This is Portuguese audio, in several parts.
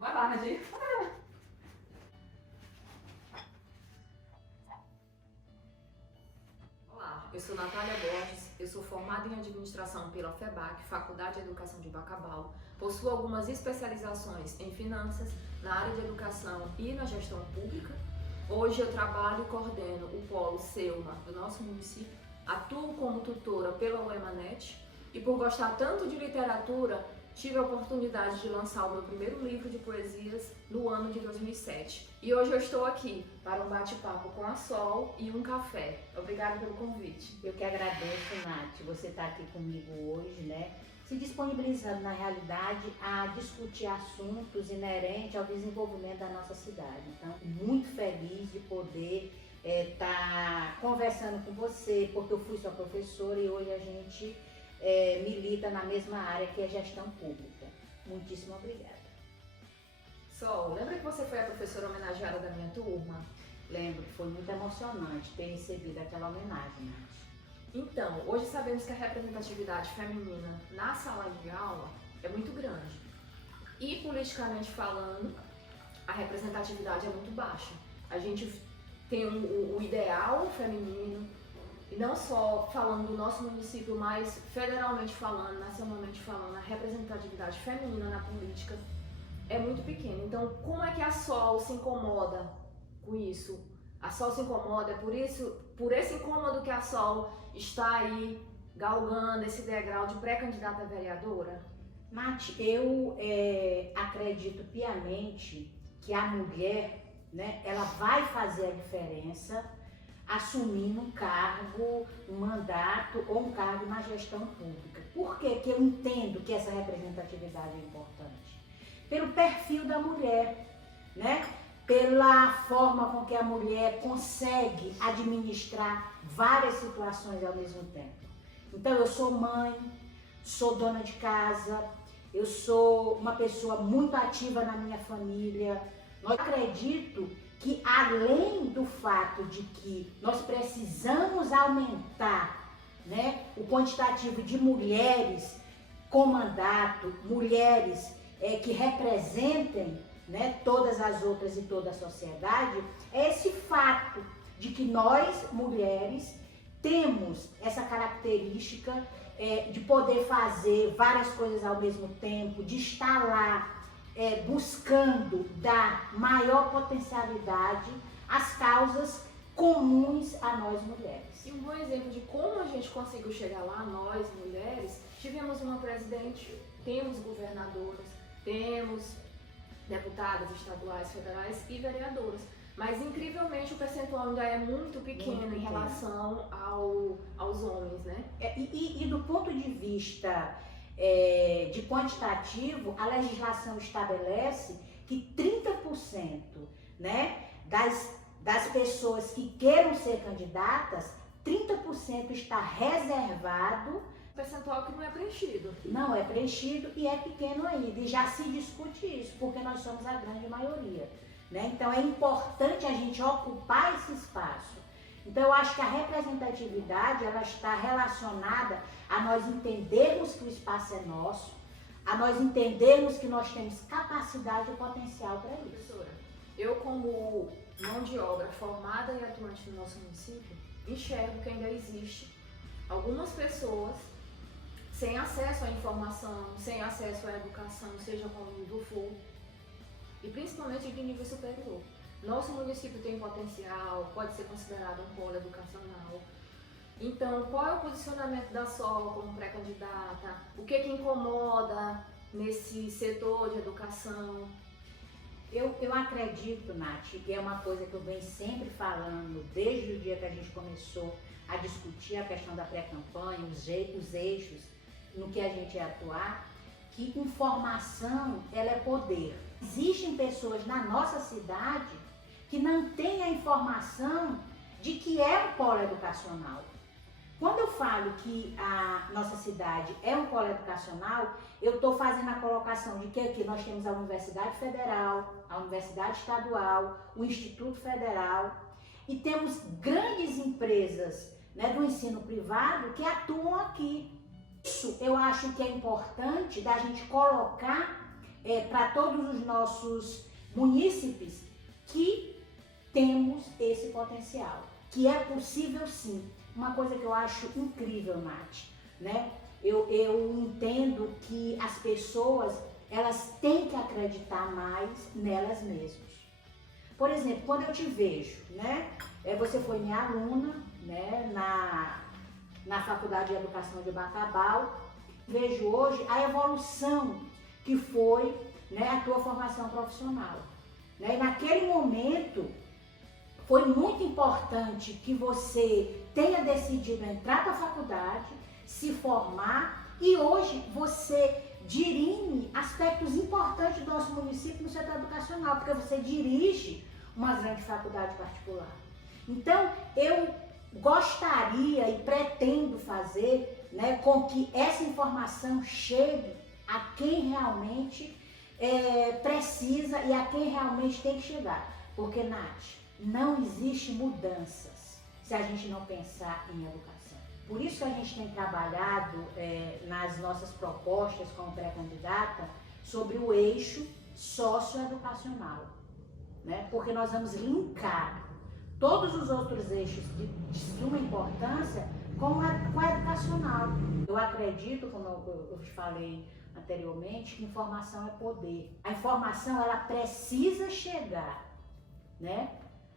Vai lá, Radir. Olá, eu sou Natália Borges, eu sou formada em Administração pela FEBAC, Faculdade de Educação de Bacabal, possuo algumas especializações em Finanças, na área de Educação e na Gestão Pública. Hoje eu trabalho e coordeno o Polo Selma do nosso município, atuo como tutora pela UEMANET e por gostar tanto de literatura, tive a oportunidade de lançar o meu primeiro livro de poesias no ano de 2007. E hoje eu estou aqui para um bate-papo com a Sol e um café. Obrigada pelo convite. Eu que agradeço, Nath, você está aqui comigo hoje, né? Se disponibilizando, na realidade, a discutir assuntos inerentes ao desenvolvimento da nossa cidade. Então, muito feliz de poder estar conversando com você, porque eu fui sua professora e hoje a gente milita na mesma área que é gestão pública. Muitíssimo obrigada. Sol, lembra que você foi a professora homenageada da minha turma? Lembro que foi muito emocionante ter recebido aquela homenagem, Nath. Então, hoje sabemos que a representatividade feminina na sala de aula é muito grande. E politicamente falando, a representatividade é muito baixa. A gente tem o ideal feminino, e não só falando do nosso município, mas federalmente falando, nacionalmente falando, a representatividade feminina na política é muito pequena. Então, como é que a Sol se incomoda com isso? A Sol se incomoda, é por esse incômodo que a Sol está aí galgando esse degrau de pré-candidata a vereadora? Nath, eu acredito piamente que a mulher, né, ela vai fazer a diferença assumindo um cargo, um mandato ou um cargo na gestão pública. Por que que eu entendo que essa representatividade é importante? Pelo perfil da mulher, né? Pela forma com que a mulher consegue administrar várias situações ao mesmo tempo. Então, eu sou mãe, sou dona de casa, eu sou uma pessoa muito ativa na minha família. Eu acredito que, além do fato de que nós precisamos aumentar, né, o quantitativo de mulheres com mandato, mulheres que representem, né, todas as outras e toda a sociedade, é esse fato de que nós, mulheres, temos essa característica de poder fazer várias coisas ao mesmo tempo, de estar lá buscando dar maior potencialidade às causas comuns a nós mulheres. E um bom exemplo de como a gente conseguiu chegar lá, nós mulheres, tivemos uma presidente, temos governadoras, temos deputadas estaduais, federais e vereadoras. Mas, incrivelmente, o percentual ainda é muito pequeno em relação aos homens, né? E do ponto de vista de quantitativo, a legislação estabelece que 30%, né, das pessoas que queiram ser candidatas, 30% está reservado. Percentual que não é preenchido. Não é preenchido e é pequeno ainda. E já se discute isso, porque nós somos a grande maioria, né? Então é importante a gente ocupar esse espaço. Então eu acho que a representatividade, ela está relacionada a nós entendermos que o espaço é nosso, a nós entendermos que nós temos capacidade e potencial para isso. Professora, eu como mão de obra formada e atuante no nosso município, enxergo que ainda existe algumas pessoas sem acesso à informação, sem acesso à educação, seja qual nível for, e principalmente de nível superior. Nosso município tem potencial, pode ser considerado um polo educacional. Então, qual é o posicionamento da Sol como pré-candidata? O que incomoda nesse setor de educação? Eu acredito, Nath, que é uma coisa que eu venho sempre falando desde o dia que a gente começou a discutir a questão da pré-campanha, os eixos no que a gente ia atuar, que informação, ela é poder. Existem pessoas na nossa cidade que não têm a informação de que é um polo educacional. Quando eu falo que a nossa cidade é um polo educacional, eu estou fazendo a colocação de que aqui nós temos a Universidade Federal, a Universidade Estadual, o Instituto Federal e temos grandes empresas, né, do ensino privado que atuam aqui. Isso eu acho que é importante da gente colocar para todos os nossos munícipes que temos esse potencial, que é possível sim. Uma coisa que eu acho incrível, Nath, né? Eu entendo que as pessoas, elas têm que acreditar mais nelas mesmas. Por exemplo, quando eu te vejo, né? Você foi minha aluna, né? Na Faculdade de Educação de Bacabal. Vejo hoje a evolução que foi, né, a tua formação profissional. Né? E naquele momento, foi muito importante que você tenha decidido entrar para a faculdade, se formar, e hoje você dirime aspectos importantes do nosso município no setor educacional, porque você dirige uma grande faculdade particular. Então, eu gostaria e pretendo fazer, né, com que essa informação chegue a quem realmente precisa e a quem realmente tem que chegar. Porque, Nath, não existe mudanças se a gente não pensar em educação. Por isso que a gente tem trabalhado nas nossas propostas como pré-candidata sobre o eixo socioeducacional, né? Porque nós vamos linkar todos os outros eixos de suma importância com a educacional. Eu acredito, como eu te falei anteriormente, que informação é poder. A informação, ela precisa chegar, né,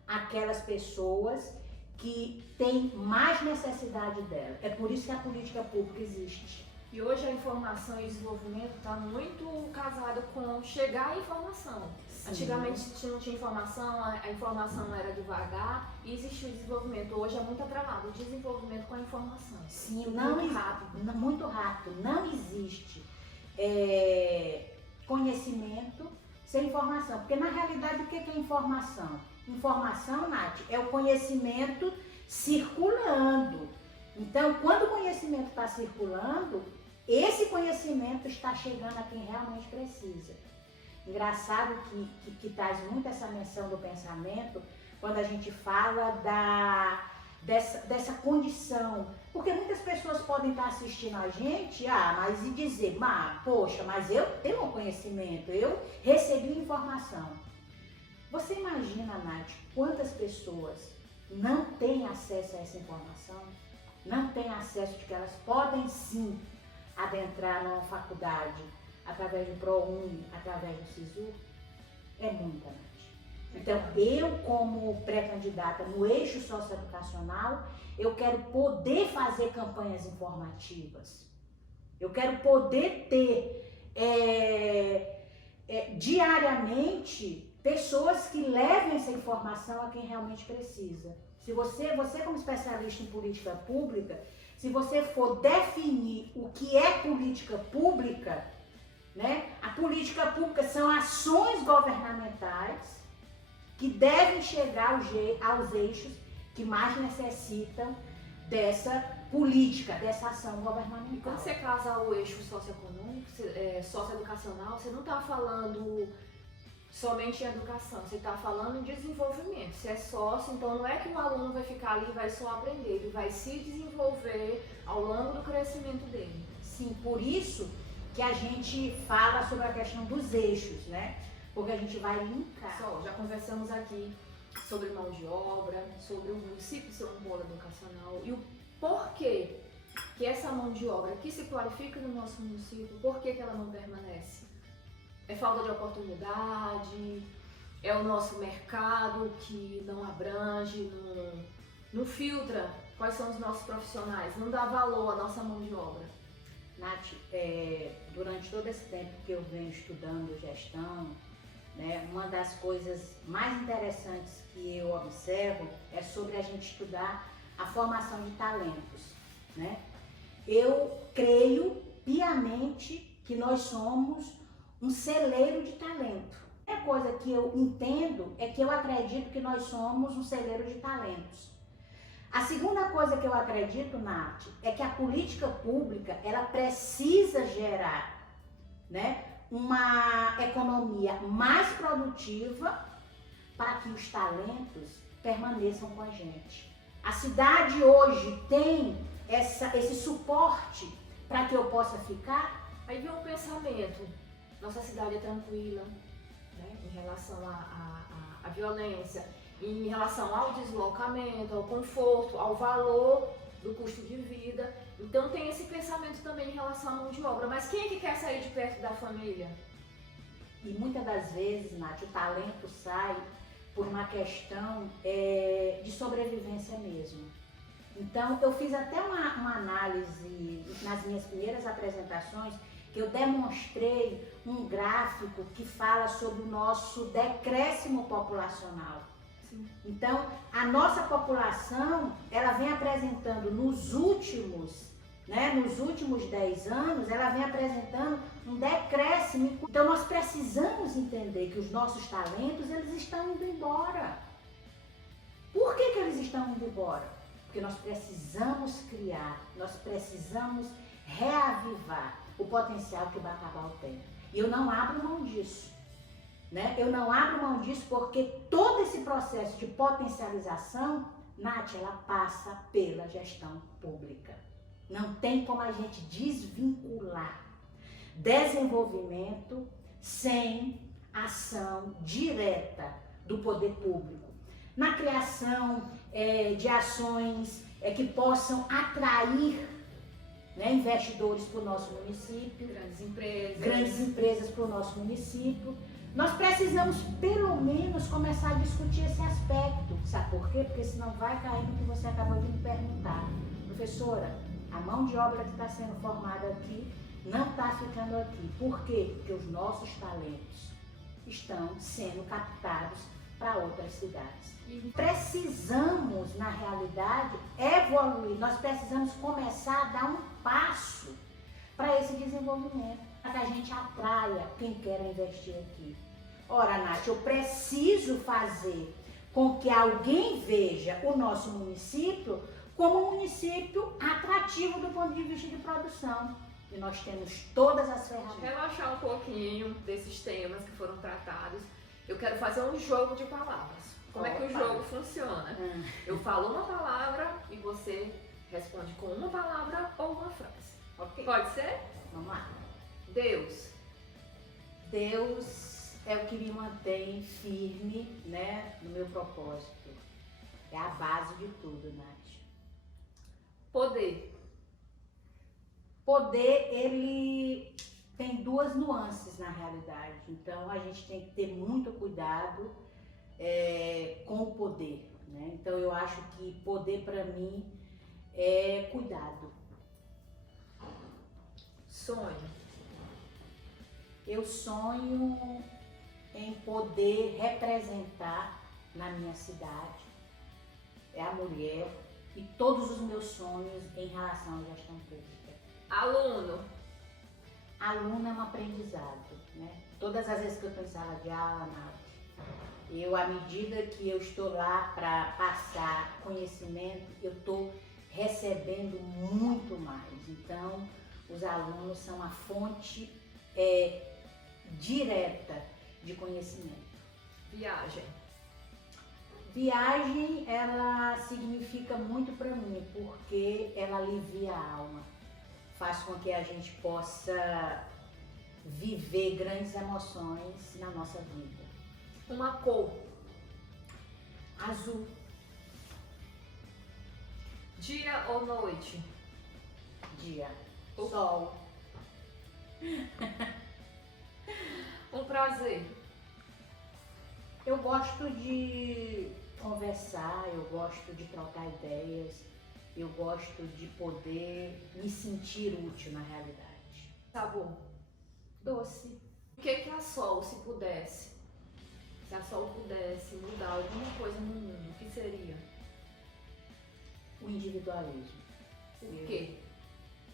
àquelas pessoas que têm mais necessidade dela. É por isso que a política pública existe. E hoje a informação e o desenvolvimento está muito casado com chegar à informação. Sim. Antigamente não tinha informação, a informação era devagar e existia o desenvolvimento. Hoje é muito atrelado o desenvolvimento com a informação. Sim, muito rápido. Muito rápido. Não existe conhecimento sem informação. Porque na realidade o que é informação? Informação, Nath, é o conhecimento circulando. Então, quando o conhecimento está circulando, esse conhecimento está chegando a quem realmente precisa. Engraçado que traz muito essa menção do pensamento quando a gente fala dessa condição. Porque muitas pessoas podem estar assistindo a gente, mas e dizer, poxa, mas eu tenho um conhecimento, eu recebi informação. Você imagina, Nath, quantas pessoas não têm acesso a essa informação? Não têm acesso de que elas podem sim adentrar numa faculdade através do ProUni, através do SISU? É muita, Nath. Então, eu como pré-candidata no eixo socioeducacional, eu quero poder fazer campanhas informativas. Eu quero poder ter diariamente pessoas que levem essa informação a quem realmente precisa. Se você como especialista em política pública, se você for definir o que é política pública, né? A política pública são ações governamentais que devem chegar aos eixos que mais necessitam dessa política, dessa ação governamental. E quando você casa o eixo socioeconômico, socioeducacional, você não está falando somente em educação, você está falando em desenvolvimento. Se é sócio, então não é que o aluno vai ficar ali e vai só aprender, ele vai se desenvolver ao longo do crescimento dele. Sim, por isso que a gente fala sobre a questão dos eixos, né? Porque a gente vai linkar. Já conversamos aqui sobre mão de obra, sobre o município ser um polo educacional e o porquê que essa mão de obra que se qualifica no nosso município, por que ela não permanece? É falta de oportunidade, é o nosso mercado que não abrange, não filtra quais são os nossos profissionais, não dá valor à nossa mão de obra. Nath, durante todo esse tempo que eu venho estudando gestão, né, uma das coisas mais interessantes que eu observo é sobre a gente estudar a formação de talentos, né? Eu creio piamente que nós somos um celeiro de talento. A coisa que eu entendo é que eu acredito que nós somos um celeiro de talentos. A segunda coisa que eu acredito, Nath, é que a política pública, ela precisa gerar, né, uma economia mais produtiva para que os talentos permaneçam com a gente. A cidade hoje tem esse suporte para que eu possa ficar? Aí vem um pensamento, nossa cidade é tranquila, né, em relação à violência, em relação ao deslocamento, ao conforto, ao valor do custo de vida. Então tem esse pensamento também em relação à mão de obra. Mas quem é que quer sair de perto da família? E muitas das vezes, Nath, o talento sai por uma questão de sobrevivência mesmo. Então, eu fiz até uma análise nas minhas primeiras apresentações, que eu demonstrei um gráfico que fala sobre o nosso decréscimo populacional. Sim. Então, a nossa população, ela vem apresentando nos últimos 10 anos, ela vem apresentando um decréscimo. Então, nós precisamos entender que os nossos talentos, eles estão indo embora. Por que eles estão indo embora? Porque nós precisamos criar, nós precisamos reavivar o potencial que Bacabal tem. E eu não abro mão disso. Né? Eu não abro mão disso porque todo esse processo de potencialização, Nath, ela passa pela gestão pública. Não tem como a gente desvincular desenvolvimento sem ação direta do poder público. Na criação de ações que possam atrair, né, investidores para o nosso município, grandes empresas para o nosso município. Nós precisamos, pelo menos, começar a discutir esse aspecto. Sabe por quê? Porque senão vai cair no que você acabou de me perguntar. Professora, a mão de obra que está sendo formada aqui não está ficando aqui. Por quê? Porque os nossos talentos estão sendo captados para outras cidades. E precisamos, na realidade, evoluir. Nós precisamos começar a dar um passo para esse desenvolvimento, para que a gente atraia quem quer investir aqui. Ora, Nath, eu preciso fazer com que alguém veja o nosso município como um município atrativo do ponto de vista de produção. E nós temos todas as ferramentas. Relaxar um pouquinho desses temas que foram tratados. Eu quero fazer um jogo de palavras. Como é que o jogo funciona? Eu falo uma palavra e você responde com uma palavra ou uma frase. Okay. Pode ser? Vamos lá. Deus. Deus é o que me mantém firme, né, no meu propósito. É a base de tudo, Nath. Poder. Poder, ele tem duas nuances na realidade. Então, a gente tem que ter muito cuidado com o poder, né? Então, eu acho que poder, para mim, é cuidado. Sonho. Eu sonho em poder representar na minha cidade a mulher e todos os meus sonhos em relação à gestão pública. Aluno. Aluno é um aprendizado, né? Todas as vezes que eu estou em sala de aula, à medida que eu estou lá para passar conhecimento, eu estou recebendo muito mais. Então, os alunos são a fonte direta de conhecimento. Viagem. Viagem, ela significa muito para mim, porque ela alivia a alma, faz com que a gente possa viver grandes emoções na nossa vida. Uma cor. Azul. Dia ou noite? Dia. Sol. Um prazer. Eu gosto de conversar, eu gosto de trocar ideias, eu gosto de poder me sentir útil na realidade. Sabor. Doce. O que a Sol, se pudesse, se a Sol pudesse mudar alguma coisa no mundo, o que seria? O individualismo. Por quê?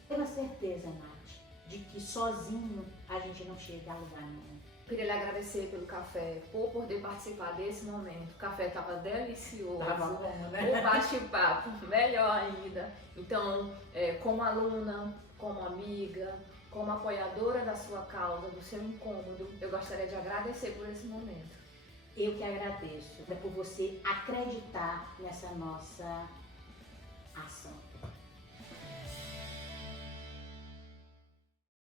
Tenho a certeza, Nath, de que sozinho a gente não chega a lugar nenhum. Queria lhe agradecer pelo café, por poder participar desse momento. O café estava delicioso, Tava bom, né? O bate-papo melhor ainda. Então, como aluna, como amiga, como apoiadora da sua causa, do seu incômodo, eu gostaria de agradecer por esse momento. Eu que agradeço por você acreditar nessa nossa ação.